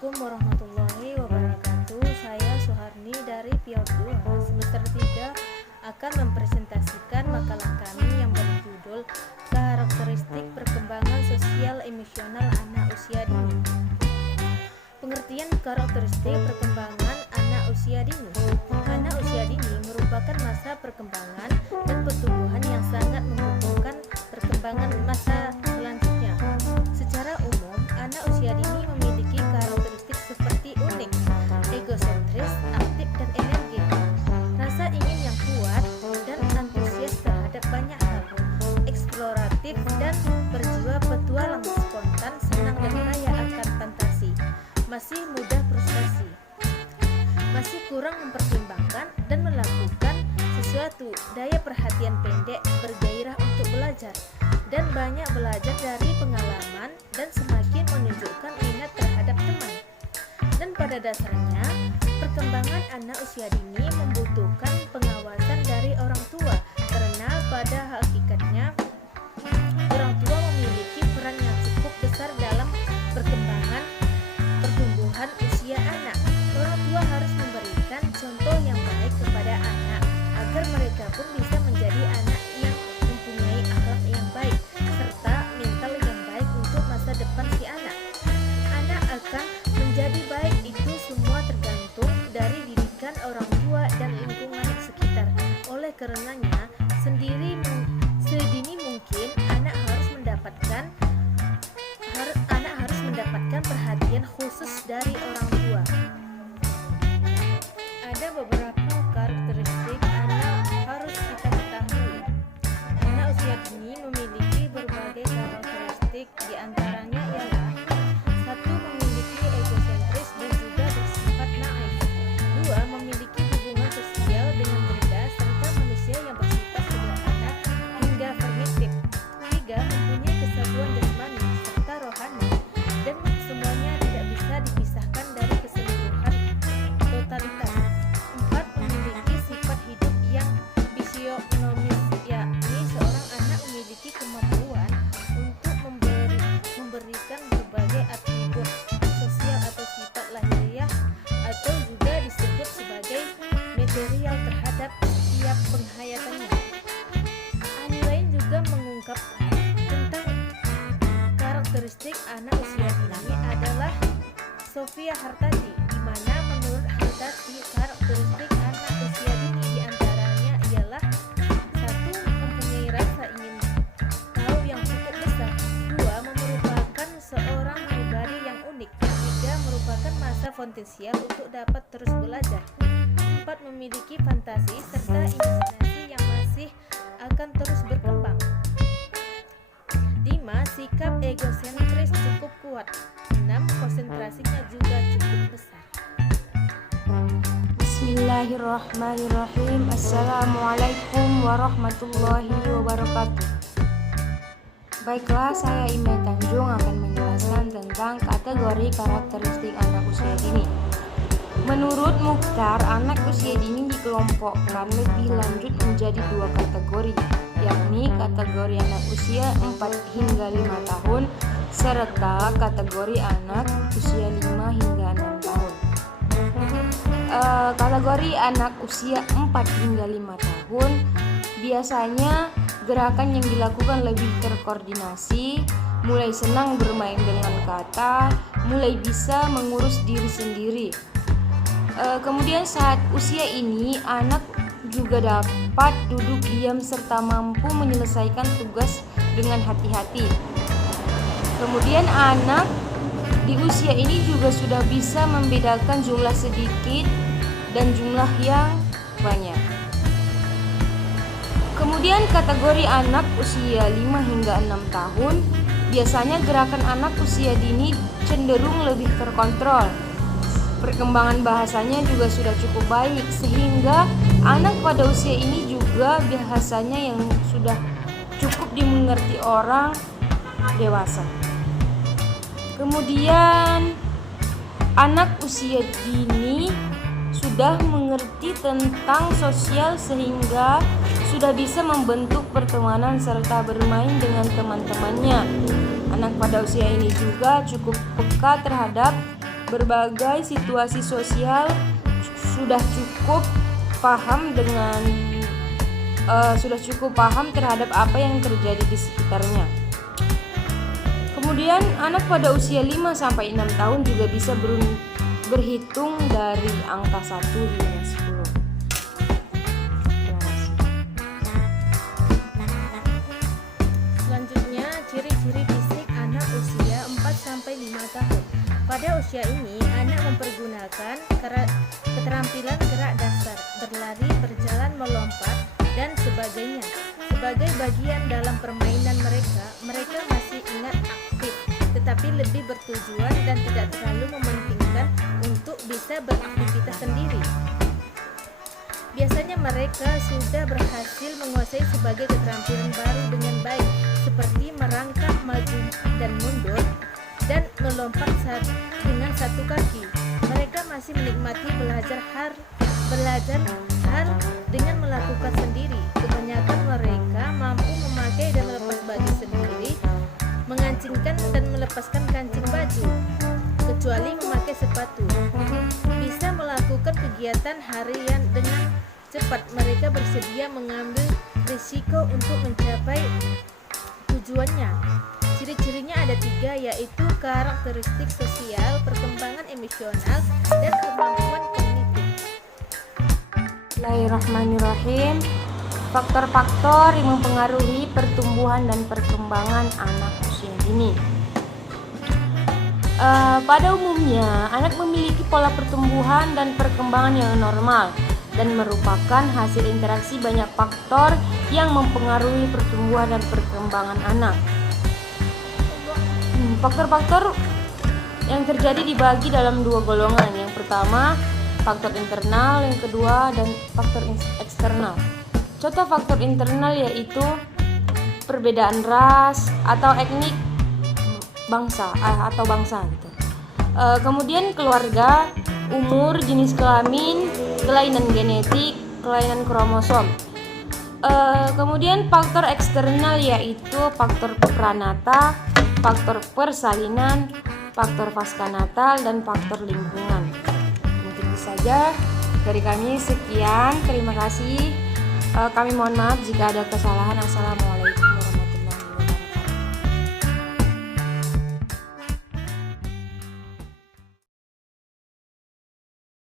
Assalamualaikum warahmatullahi wabarakatuh. Saya Suharni dari PIAUD 2 semester 3 akan mempresentasikan makalah kami yang berjudul Karakteristik Perkembangan Sosial Emosional Anak Usia Dini. Pengertian karakteristik perkembangan anak usia dini. Anak usia dini merupakan masa perkembangan dan pertumbuhan yang sangat menghubungkan perkembangan masa selanjutnya. Secara umum, anak usia dini memiliki karakteristik seperti unik, egosentris, aktif dan energik, rasa ingin yang kuat dan antusias terhadap banyak hal, eksploratif dan berjiwa petualang, spontan, senang dan kaya akan fantasi, masih mudah frustasi, masih kurang mempertimbangkan dan melakukan sesuatu, daya perhatian pendek, bergairah untuk belajar, dan banyak belajar dari pengalaman dan semakin menunjukkan minat terhadap teman. Dan pada dasarnya, perkembangan anak usia dini membutuhkan pengawasan dari orang tua karena pada hakikatnya orang tua memiliki peran yang cukup besar dalam perkembangan pertumbuhan usia anak. Orang tua harus memberikan contoh yang baik kepada anak agar mereka pun bisa menjadi anak yang mempunyai akhlak yang baik serta mental yang baik untuk masa depan si anak. Anak akan menjadi baik itu semua tergantung dari didikan orang tua dan lingkungan sekitar. Oleh karenanya, sedini mungkin anak harus mendapatkan perhatian khusus dari orang tua. Ada beberapa karakteristik anak harus kita ketahui. Anak usia dini memiliki berbagai karakteristik, di antaranya ialah: 1. Memiliki egosentris dan juga bersifat naif. 2. Memiliki hubungan sosial dengan benda serta manusia yang bersifat sederhana hingga primitif. 3. Mempunyai kesatuan jasmani serta rohani, dan semuanya tidak bisa dipisahkan dari keseluruhan totalitas. 4. Memiliki sifat hidup yang visionomis, yakni seorang anak memiliki kemampuan untuk memberikan berbagai atribut sosial atau sifat lahiriah atau juga disebut sebagai material terhadap setiap penghayatannya. Ahli lain juga mengungkapkan tentang karakteristik anak usia dini adalah Sofia Hartati, di mana menurut Hartati karakteristik anak usia dini diantaranya ialah: 1. Mempunyai rasa ingin tahu yang cukup besar. 2. Merupakan seorang pribadi yang unik. 3. Merupakan masa potensial untuk dapat terus belajar. 4. Memiliki fantasi serta imajinasi yang masih akan terus berkembang. 5. Sikap egosentris cukup kuat. 6. Konsentrasinya juga cukup besar. Bismillahirrahmanirrahim. Assalamualaikum warahmatullahi wabarakatuh. Baiklah, saya Ime Tanjung akan menjelaskan tentang kategori karakteristik anak usia dini. Menurut Mukhtar, anak usia dini dikelompokkan lebih lanjut menjadi 2 kategori, yakni kategori anak usia 4 hingga 5 tahun serta kategori anak usia 5 hingga 6 tahun. Kategori anak usia 4 hingga 5 tahun biasanya gerakan yang dilakukan lebih terkoordinasi, mulai senang bermain dengan kata, mulai bisa mengurus diri sendiri. Kemudian saat usia ini anak juga dapat duduk diam serta mampu menyelesaikan tugas dengan hati-hati. Kemudian anak di usia ini juga sudah bisa membedakan jumlah sedikit dan jumlah yang banyak. Kemudian kategori anak usia 5 hingga 6 tahun, biasanya gerakan anak usia dini cenderung lebih terkontrol. Perkembangan bahasanya juga sudah cukup baik, sehingga anak pada usia ini juga bahasanya yang sudah cukup dimengerti orang dewasa. Kemudian anak usia dini sudah mengerti tentang sosial sehingga sudah bisa membentuk pertemanan serta bermain dengan teman-temannya. Anak pada usia ini juga cukup peka terhadap berbagai situasi sosial sudah cukup paham terhadap apa yang terjadi di sekitarnya. Kemudian anak pada usia 5-6 tahun juga bisa berhitung dari angka 1 hingga 10. Selanjutnya, ciri-ciri fisik anak usia 4-5 tahun. Pada usia ini, anak mempergunakan keterampilan gerak dasar, berlari, berjalan, melompat, dan sebagainya. Sebagai bagian dalam permainan mereka masih ingat aktif, tetapi lebih bertujuan dan tidak terlalu mementingkan untuk bisa beraktivitas sendiri. Biasanya mereka sudah berhasil menguasai sebagai keterampilan baru dengan baik, seperti merangkak maju dan mundur, dan melompat dengan satu kaki. Mereka masih menikmati belajar hal dengan melakukan sendiri. Kebanyakan mereka mampu memakai dan melepas baju sendiri, mengancingkan dan melepaskan kancing baju, kecuali memakai sepatu. Bisa melakukan kegiatan harian dengan cepat. Mereka bersedia mengambil risiko untuk mencapai tujuannya. Ciri-cirinya ada 3, yaitu karakteristik sosial, perkembangan emosional, dan kemampuan kognitif. Bismillahirrahmanirrahim. Faktor-faktor yang mempengaruhi pertumbuhan dan perkembangan anak usia dini. Pada umumnya, anak memiliki pola pertumbuhan dan perkembangan yang normal dan merupakan hasil interaksi banyak faktor yang mempengaruhi pertumbuhan dan perkembangan anak. Faktor-faktor yang terjadi dibagi dalam 2 golongan. Yang pertama, faktor internal, yang kedua dan faktor eksternal. Contoh faktor internal yaitu perbedaan ras atau etnik bangsa gitu. Kemudian keluarga, umur, jenis kelamin, kelainan genetik, kelainan kromosom. Kemudian faktor eksternal yaitu faktor pranata, faktor persalinan, faktor pascanatal, dan faktor lingkungan. Mungkin itu saja dari kami. Sekian, terima kasih. Kami mohon maaf jika ada kesalahan. Assalamualaikum.